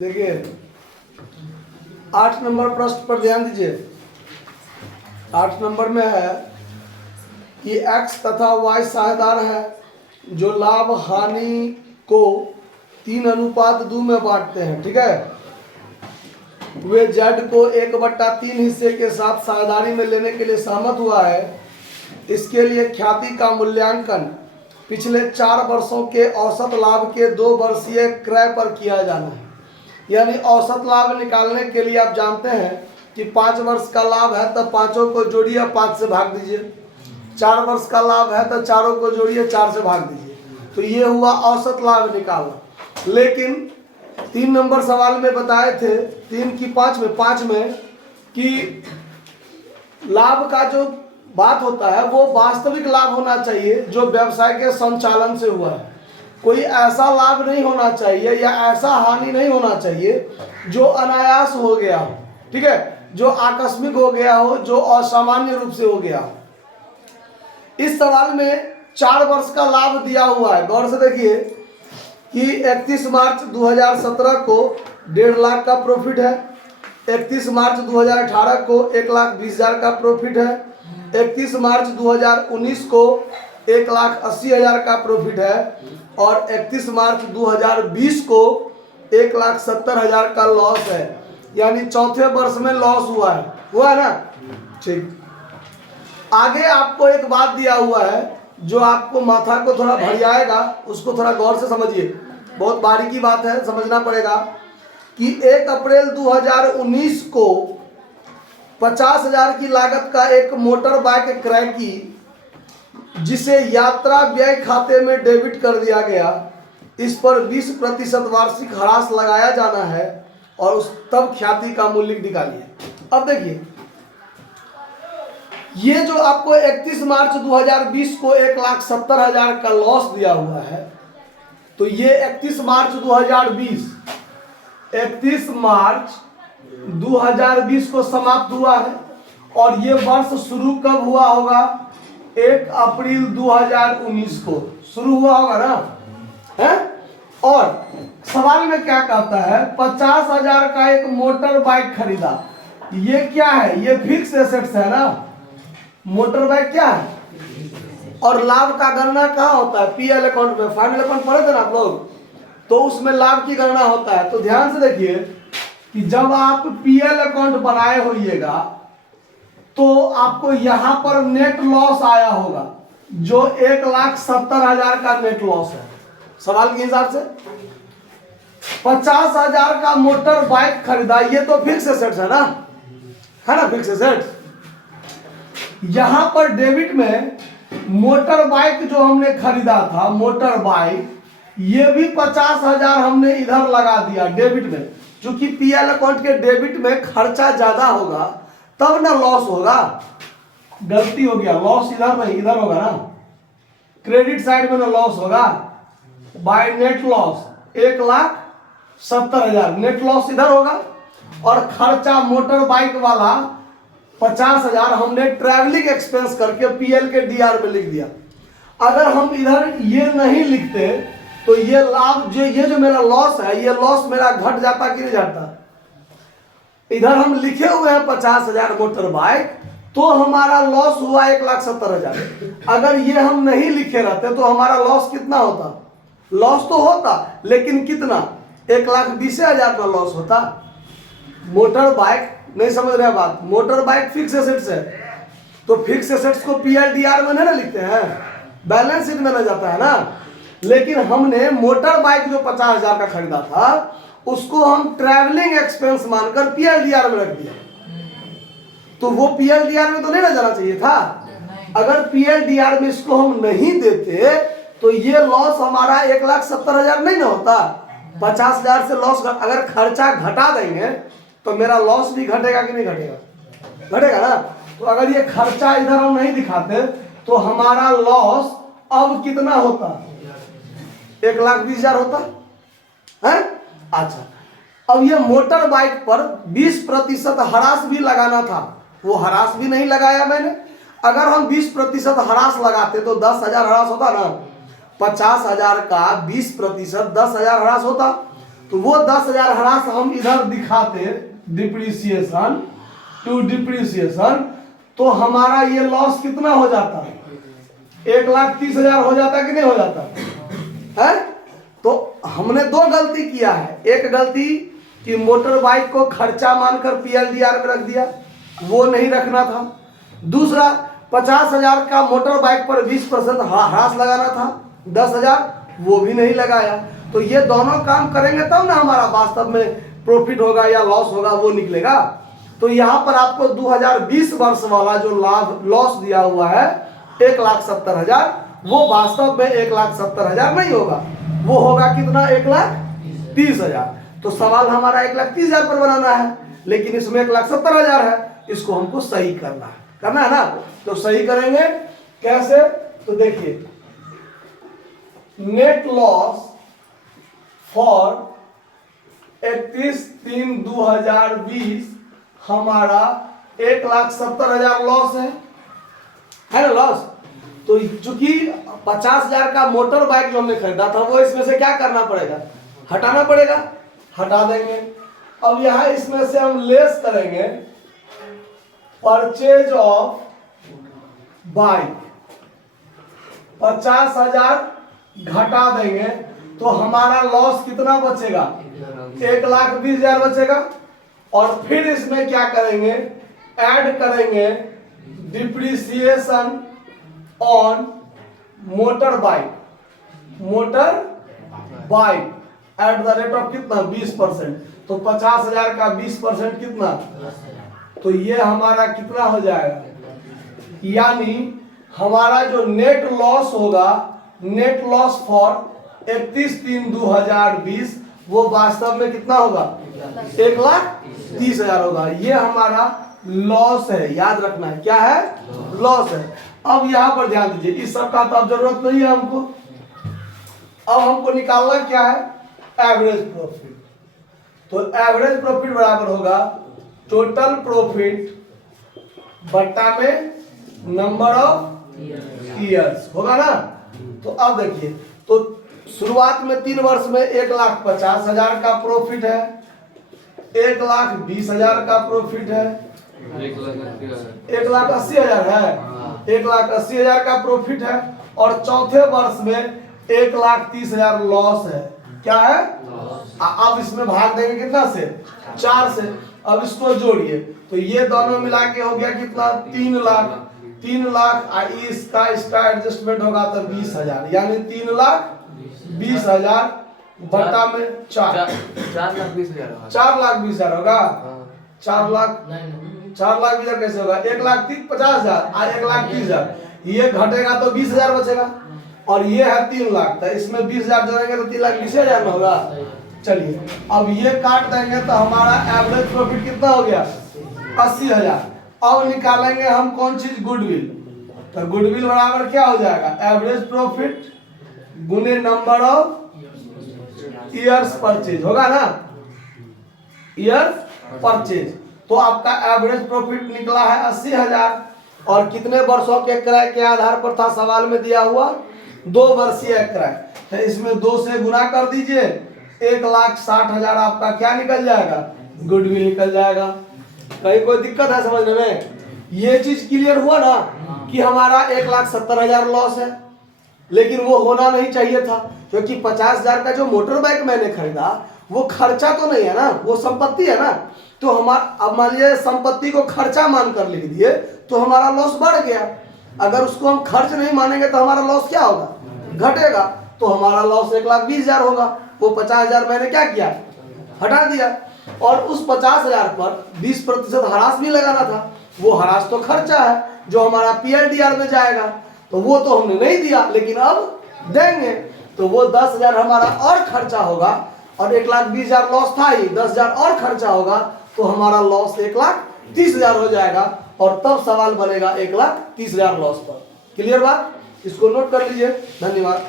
देखिए 8 नंबर प्रश्न पर ध्यान दीजिए। 8 नंबर में है कि x तथा y साझेदार है जो लाभ हानि को 3:2 में बांटते हैं। ठीक है, वे z को 1/3 हिस्से के साथ साझेदारी में लेने के लिए सहमत हुआ है। इसके लिए ख्याति का मूल्यांकन पिछले 4 वर्षों के औसत लाभ के 2 वर्षीय क्रय पर किया जाना है। यानी औसत लाभ निकालने के लिए आप जानते हैं कि 5 वर्ष का लाभ है तो पांचों को जोड़िए, 5 से भाग दीजिए। 4 वर्ष का लाभ है तो चारों को जोड़िए, 4 से भाग दीजिए। तो ये हुआ औसत लाभ निकालना। लेकिन 3 नंबर सवाल में बताए थे 3 की 5 में कि लाभ का जो बात होता है वो वास्तविक लाभ होना चाहिए जो व्यवसाय के संचालन से हुआ है। कोई ऐसा लाभ नहीं होना चाहिए या ऐसा हानि नहीं होना चाहिए जो अनायास हो गया हो। ठीक है, जो आकस्मिक हो गया हो, जो असामान्य रूप से हो गया हो। इस सवाल में 4 वर्ष का लाभ दिया हुआ है। गौर से देखिए कि 31 मार्च 2017 को 1.5 लाख का प्रॉफिट है, 31 मार्च 2018 को 1,20,000 का प्रॉफिट है, 31 मार्च 2019 को 1,80,000 का प्रॉफिट है और 31 मार्च 2020 को 1,70,000 का लॉस है। यानी चौथे वर्ष में लॉस हुआ है ना। ठीक, आगे आपको एक बात दिया हुआ है जो आपको माथा को थोड़ा भरियाएगा, उसको थोड़ा गौर से समझिए। बहुत बारीकी बात है, समझना पड़ेगा कि 1 अप्रैल 2019 को 50,000 की लागत का एक मोटर बाइक क्रय की जिसे यात्रा व्यय खाते में डेबिट कर दिया गया। इस पर 20% वार्षिक ह्रास लगाया जाना है और उस तब ख्याति का मूल्य निकालिए। अब देखिए ये जो आपको 31 मार्च 2020 को 1,70,000 का लॉस दिया हुआ है, तो ये 31 मार्च 2020 को समाप्त हुआ है और ये वर्ष शुरू कब हुआ होगा? 1 अप्रैल 2019 को शुरू हुआ होगा ना है। और सवाल में क्या कहता है? 50,000 का एक मोटर बाइक खरीदा। ये क्या है? ये फिक्स एसेट्स है ना। मोटर बाइक क्या है? और लाभ का गणना कहाँ होता है? पीएल अकाउंट में। फाइनल अकाउंट पढ़े थे ना आप लोग, तो उसमें लाभ की गणना होता है। तो ध्यान से देखिए कि जब आप पीएल अकाउंट बनाए होइएगा तो आपको यहां पर नेट लॉस आया होगा जो 1,70,000 का नेट लॉस है। सवाल के हिसाब से 50,000 का मोटर बाइक खरीदा, ये तो फिक्स एसेट्स है ना, फिक्स एसेट्स। यहां पर डेबिट में मोटर बाइक जो हमने खरीदा था, मोटर बाइक, ये भी 50,000 हमने इधर लगा दिया डेबिट में। क्योंकि पीएल अकाउंट के डेबिट में खर्चा ज्यादा होगा तब ना लॉस होगा। गलती हो गया, लॉस इधर नहीं इधर होगा ना। क्रेडिट साइड में ना लॉस होगा। By net loss 1,70,000 net loss इधर होगा और खर्चा मोटर बाइक वाला 50,000 हमने ट्रैवलिंग एक्सपेंस करके पीएल के डीआर में लिख दिया। अगर हम इधर ये नहीं लिखते तो ये लाभ ये जो मेरा लॉस है, ये लॉस मेरा घट जाता कि नहीं जाता? इधर हम लिखे हुए हैं 50,000 मोटर बाइक, तो हमारा लॉस हुआ 1,70,000। अगर ये हम नहीं लिखे रहते तो हमारा लॉस कितना होता? लॉस तो होता लेकिन कितना? 1,20,000 का लॉस होता। मोटर बाइक नहीं समझ रहे बात? मोटर बाइक फिक्स एसेट्स है, तो फिक्स एसेट्स को पीएलडीआर में नहीं ना लिखते हैं, बैलेंस शीट में ना जाता है ना। लेकिन हमने मोटर बाइक जो 50,000 का खरीदा था उसको हम ट्रैवलिंग एक्सपेंस मानकर पीएलडीआर में रख दिया। तो वो पीएलडीआर में तो नहीं ना जाना चाहिए था। अगर पीएलडीआर में इसको हम नहीं देते तो ये लॉस हमारा 1,70,000 नहीं ना होता। 50,000 से लॉस, अगर खर्चा घटा देंगे तो मेरा लॉस भी घटेगा कि नहीं घटेगा? घटेगा ना। तो अगर ये खर्चा इधर हम नहीं दिखाते तो हमारा लॉस अब कितना होता? 1,20,000 होता है। अच्छा, अब ये मोटर बाइक पर 20% ह्रास भी लगाना था, वो ह्रास भी नहीं लगाया मैंने। अगर हम 20% ह्रास लगाते तो 10,000 ह्रास होता ना। 50,000 का 20% 10,000 ह्रास होता। तो वो 10,000 ह्रास हम इधर दिखाते डिप्रिसिएशन टू डिप्रिसिएशन, तो हमारा ये लॉस कितना हो जाता है? 1,30,000 हो जाता कि नहीं हो जाता है? तो हमने दो गलती किया है। एक गलती कि मोटर बाइक को खर्चा मानकर PLDR में रख दिया, वो नहीं रखना था। दूसरा 50,000 का मोटर बाइक पर 20% ह्रास लगाना था, 10,000 वो भी नहीं लगाया। तो ये दोनों काम करेंगे तब ना हमारा वास्तव में प्रॉफिट होगा या लॉस होगा, वो निकलेगा। तो यहाँ पर आपको 2020 वर्ष वाला जो लाभ लॉस दिया हुआ है 1,70,000, वो वास्तव में 1,70,000 नहीं होगा, वो होगा कितना? 1,30,000। तो सवाल हमारा 1,30,000 पर बनाना है, लेकिन इसमें 1,70,000 है, इसको हमको सही करना है ना। तो सही करेंगे कैसे? तो देखिए, नेट लॉस फॉर 31/3/2020 हमारा 1,70,000 लॉस है ना लॉस। तो चूंकि 50,000 का मोटर बाइक जो हमने खरीदा था, वो इसमें से क्या करना पड़ेगा? हटाना पड़ेगा, हटा देंगे। अब यहाँ इसमें से हम लेस करेंगे परचेज ऑफ बाइक, 50,000 घटा देंगे, तो हमारा लॉस कितना बचेगा? 1,20,000 बचेगा। और फिर इसमें क्या करेंगे? ऐड करेंगे depreciation on motor bike at the rate of कितना? 20%। तो 50,000 का 20% कितना? तो ये हमारा कितना हो जाएगा? यानी हमारा जो नेट लॉस होगा, नेट लॉस फॉर 31/3/2020, वो वास्तव में कितना होगा? 1,30,000 होगा। ये हमारा लॉस है, याद रखना है। क्या है? लॉस है। अब यहाँ पर ध्यान दीजिए, इस सब का तो अब जरूरत नहीं है हमको। अब हमको निकालना क्या है? Average profit. तो एवरेज प्रॉफिट बराबर होगा टोटल प्रॉफिट बट्टा में नंबर ऑफ ईयर्स, होगा ना। तो अब देखिए, तो शुरुआत में 3 वर्ष में 1,50,000 का प्रॉफिट है, 1,20,000 का प्रॉफिट है, 1,80,000 है, 1,80,000 का प्रॉफिट है, और चौथे वर्ष में 1,30,000 लॉस है। क्या है? अब इसमें भाग देंगे कितना से? 4 से। अब इसको जोड़िए, तो ये दोनों मिला के हो गया कितना? 3 लाख। 3 लाख इसका एडजस्टमेंट होगा तो 20,000, यानी 3,20,000 बट्टा में 4,20,000 होगा। 4,20,000 कैसे होगा? 1,50,000 और 1,30,000, ये घटेगा तो 20,000 बचेगा, और ये है 3 लाख, तो इसमें 20,000 जोड़ेंगे तो 3,20,000 में होगा। चलिए, अब ये काट देंगे तो हमारा एवरेज प्रॉफिट कितना हो गया? 80,000। अब निकालेंगे हम कौन चीज? गुडविल। तो गुडविल बराबर क्या हो जाएगा? एवरेज प्रॉफिट गुने नंबर ऑफ ईयर्स परचेज, होगा ना, ईयर्स परचेज। तो आपका एवरेज प्रॉफिट निकला है 80,000, और कितने वर्षों के क्रय के आधार पर था? सवाल में दिया हुआ 2 वर्षीय क्रय। तो इसमें 2 से गुना कर दीजिए, 1,60,000 आपका क्या निकल जाएगा? गुडविल निकल जाएगा। कहीं कोई दिक्कत है समझने में? ये चीज क्लियर हुआ ना कि हमारा 1,70,000 लॉस है, लेकिन वो होना नहीं चाहिए था, क्योंकि 50,000 का जो मोटर बाइक मैंने खरीदा वो खर्चा तो नहीं है ना, वो संपत्ति है ना। तो हमारा, अब मान लीजिए संपत्ति को खर्चा मानकर लिख दिए तो हमारा लॉस बढ़ गया। अगर उसको हम खर्च नहीं मानेंगे तो हमारा लॉस क्या होगा? घटेगा। तो हमारा लॉस 1,20,000 होगा। वो 50,000 मैंने क्या किया? हटा दिया, और उस 50,000 पर 20% ह्रास भी लगाना था। वो ह्रास तो खर्चा है जो हमारा PLDR में जाएगा, तो वो तो हमने नहीं दिया, लेकिन अब देंगे। तो वो 10,000 हमारा और खर्चा होगा, और 1,20,000 लॉस था ही, 10,000 और खर्चा होगा, तो हमारा लॉस 1,30,000 हो जाएगा, और तब सवाल बनेगा 1,30,000 लॉस पर। क्लियर बात? इसको नोट कर लीजिए। धन्यवाद।